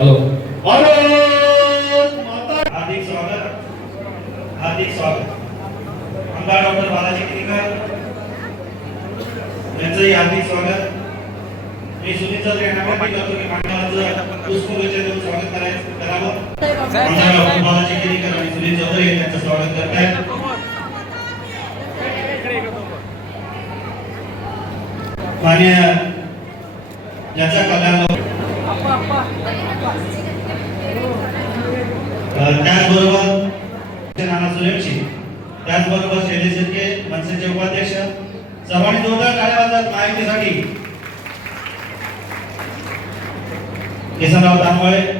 Hello. Bharat हार्दिक स्वागत. हार्दिक स्वागत. आमदार डॉक्टर बालाजी किनीकर यांचंही हार्दिक स्वागत. मी सुनील चौधरी यांना विनंती करतो की मान्यवरांचं पुष्पगुच्छ देऊन स्वागत करायचं करावं. आमदार डॉक्टर बालाजी किनीकर आणि सुनील चौधरी यांचं स्वागत करतायत. मान्य ज्याचा कल्याण त्याचबरोबर नाना सूर्यवंशी त्याचबरोबर शैलेश शिर्के मनसेचे उपाध्यक्ष सर्वांनी जोरदार टाळ्या वाजवत माहितीसाठी केशवराव दानवळे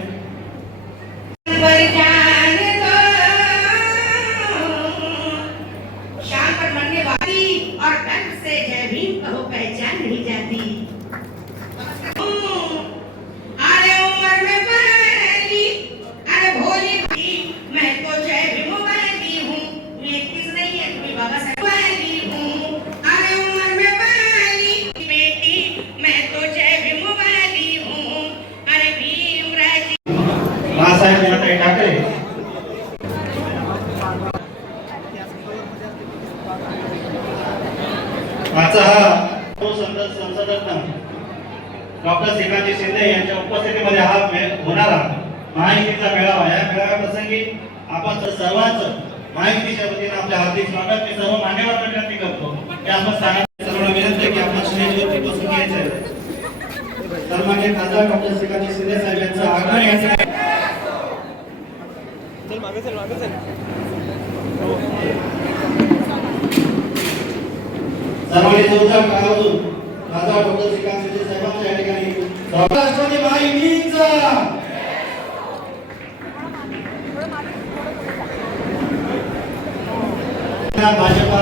बाळासाहेब ठाकरे हा तो संसद संसदरत्न डॉक्टर श्रीकांतजी शिंदे यांच्या उपस्थितीमध्ये हा होणारा माहितीचा मेळावा. या मेळाव्या प्रसंगी आपण तर सर्वांचं माहितीच्या वतीनं हार्दिक स्वागत. मी सर्व मान्यवर विनंती करतो. की आपण सांगा सर्वांना विनंती आहे की आपण स्टेजवरती बसून घ्यायचं आहे. सन्मान्य खासदार डॉक्टर श्रीकांतजी शिंदे साहेब यांचं आगमन याचं आहे. सर्वांनी जोरदार टाळ्या वाजवून खासदार डॉक्टर श्रीकांत शिंदे साहेबांच्या या ठिकाणी राष्ट्रवादी महायुतीचा भाजपा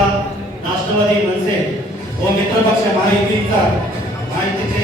राष्ट्रवादी मनसे व मित्रपक्ष महायुतीचा माहितीचे